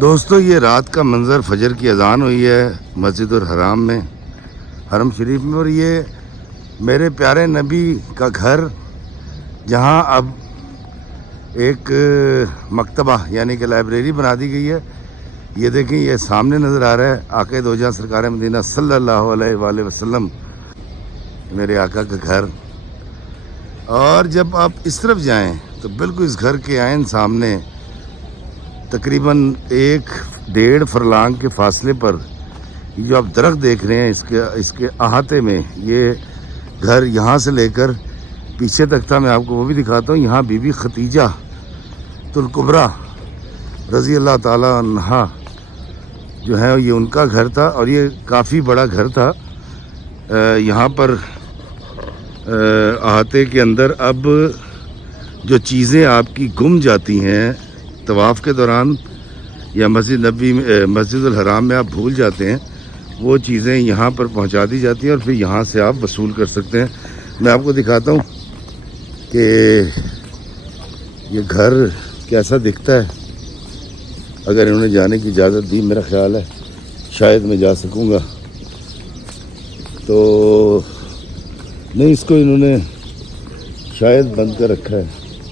दोस्तों, ये रात का मंज़र, फजर की अज़ान हुई है मस्जिदुल हराम में, हरम शरीफ में। और ये मेरे प्यारे नबी का घर, जहाँ अब एक मकतबा यानी कि लाइब्रेरी बना दी गई है। ये देखें, ये सामने नज़र आ रहा है आक़ा दो जहां सरकार मदीना सल्लल्लाहु अलैहि वसल्लम, मेरे आका का घर। और जब आप इस तरफ जाएं तो बिल्कुल इस घर के आइन सामने तकरीबन 1-1.5 फरलांग के फासले पर ये जो आप दरख्त देख रहे हैं, इसके अहाते में ये घर यहाँ से लेकर पीछे तक था। मैं आपको वो भी दिखाता हूँ। यहाँ बीबी खतीजा तुल कुबरा रज़ी अल्लाह ताला अन्हा जो है, ये उनका घर था और ये काफ़ी बड़ा घर था। यहाँ पर अहाते के अंदर अब جو چیزیں آپ کی گم جاتی ہیں طواف کے دوران یا مسجد الحرام میں آپ بھول جاتے ہیں، وہ چیزیں یہاں پر پہنچا دی جاتی ہیں اور پھر یہاں سے آپ وصول کر سکتے ہیں۔ میں آپ کو دکھاتا ہوں کہ یہ گھر کیسا دکھتا ہے۔ اگر انہوں نے جانے کی اجازت دی، میرا خیال ہے شاید میں جا سکوں گا، تو نہیں، اس کو انہوں نے شاید بند کر رکھا ہے۔